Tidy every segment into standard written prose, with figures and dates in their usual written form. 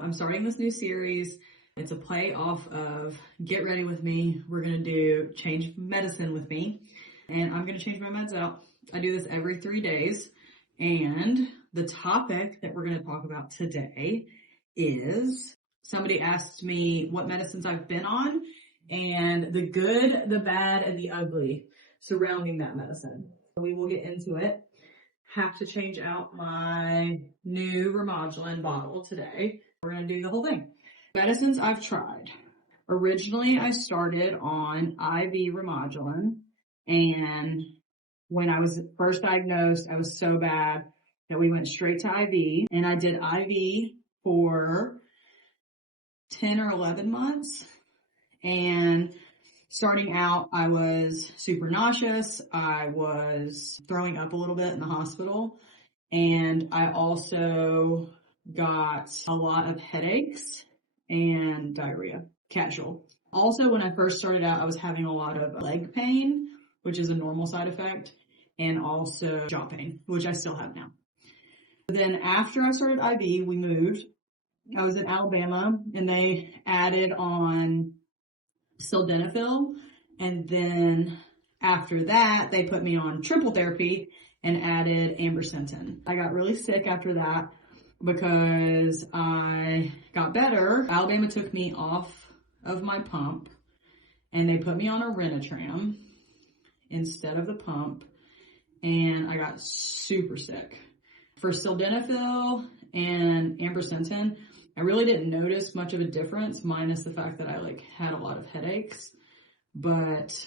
I'm starting this new series. It's a play off of Get Ready With Me. We're going to do Change Medicine with me, and I'm going to change my meds out. I do this every 3 days, and the topic that we're going to talk about today is somebody asked me what medicines I've been on and the good, the bad, and the ugly surrounding that medicine. We will get into it. Have to change out my new Remodulin bottle today. We're going to do the whole thing. Medicines I've tried. Originally, I started on IV Remodulin, and when I was first diagnosed, I was so bad that we went straight to IV, and I did IV for 10 or 11 months, and starting out, I was super nauseous. I was throwing up a little bit in the hospital, and I also got a lot of headaches and diarrhea, casual. Also, when I first started out, I was having a lot of leg pain, which is a normal side effect, and also jaw pain, which I still have now. Then after I started IV, we moved. I was in Alabama, and they added on sildenafil, and then after that, they put me on triple therapy and added Ambersentain. I got really sick after that because I got better. Alabama took me off of my pump, and they put me on a Renatram instead of the pump, and I got super sick. For sildenafil and Ambersentain, I really didn't notice much of a difference, minus the fact that I had a lot of headaches, but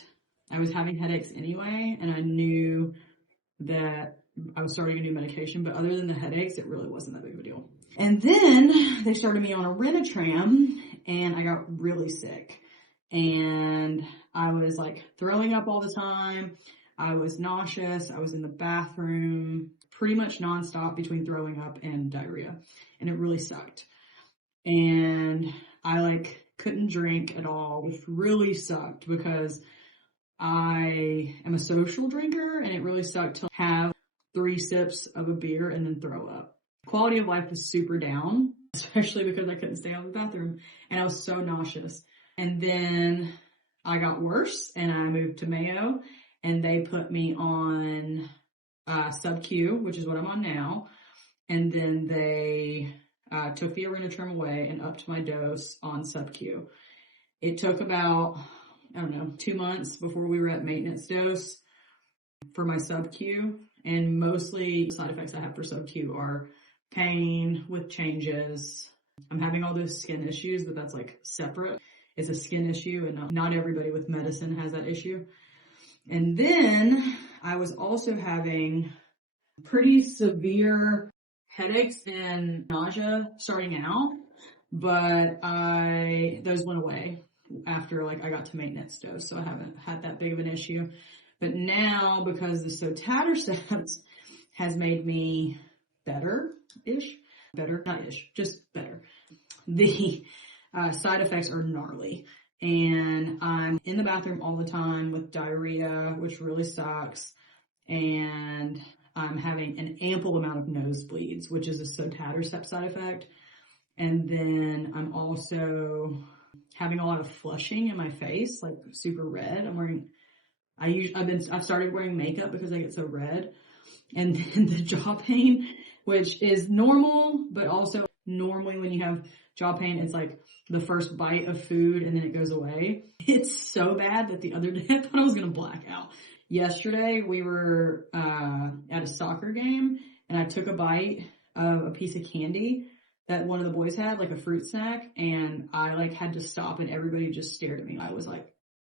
I was having headaches anyway, and I knew that I was starting a new medication, but other than the headaches, it really wasn't that big of a deal. And then they started me on a Renatram, and I got really sick, and I was throwing up all the time. I was nauseous. I was in the bathroom pretty much nonstop between throwing up and diarrhea, and it really sucked. And I couldn't drink at all, which really sucked because I am a social drinker, and it really sucked to have 3 sips of a beer and then throw up. Quality of life was super down, especially because I couldn't stay out of the bathroom, and I was so nauseous. And then I got worse, and I moved to Mayo, and they put me on Subq, which is what I'm on now, and then they took the Renatram away and upped my dose on Subq. It took about, 2 months before we were at maintenance dose for my Subq, and mostly the side effects I have for Subq are pain with changes. I'm having all those skin issues, but that's separate. It's a skin issue, and not everybody with medicine has that issue. And then I was also having pretty severe headaches and nausea starting out, but those went away after I got to maintenance dose, so I haven't had that big of an issue. But now, because the Sotatercept has made me better-ish, just better. The side effects are gnarly, and I'm in the bathroom all the time with diarrhea, which really sucks, and I'm having an ample amount of nosebleeds, which is a Sotatercept side effect. And then I'm also having a lot of flushing in my face, super red. I've started wearing makeup because I get so red. And then the jaw pain, which is normal, but also normally when you have jaw pain, it's the first bite of food and then it goes away. It's so bad that the other day I thought I was going to black out. Yesterday, we were at a soccer game, and I took a bite of a piece of candy that one of the boys had, a fruit snack, and I had to stop, and everybody just stared at me. I was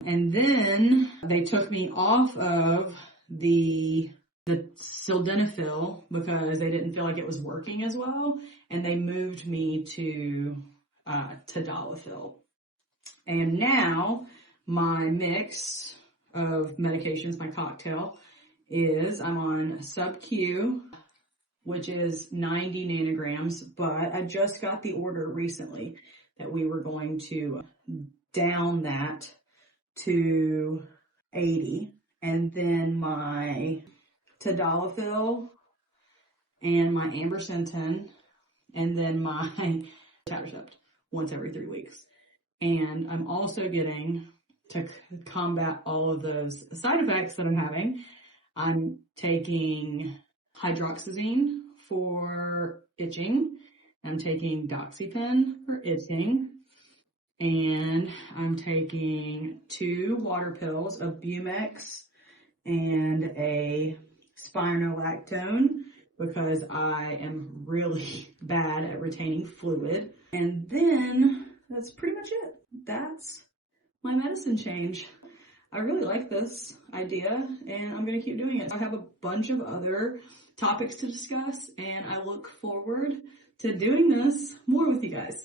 and then they took me off of the sildenafil because they didn't feel like it was working as well, and they moved me to tadalafil. And now my mix of medications, my cocktail, is I'm on Subq, which is 90 nanograms, but I just got the order recently that we were going to down that to 80, and then my tadalafil and my Ambersentain, and then my Sotatercept once every 3 weeks. And I'm also getting, to combat all of those side effects that I'm having, I'm taking hydroxizine for itching. I'm taking doxepin for itching. And I'm taking 2 water pills of bumex and a spirnolactone because I am really bad at retaining fluid. And then that's pretty much it. That's my medicine change. I really like this idea and I'm going to keep doing it. I have a bunch of other topics to discuss and I look forward to doing this more with you guys.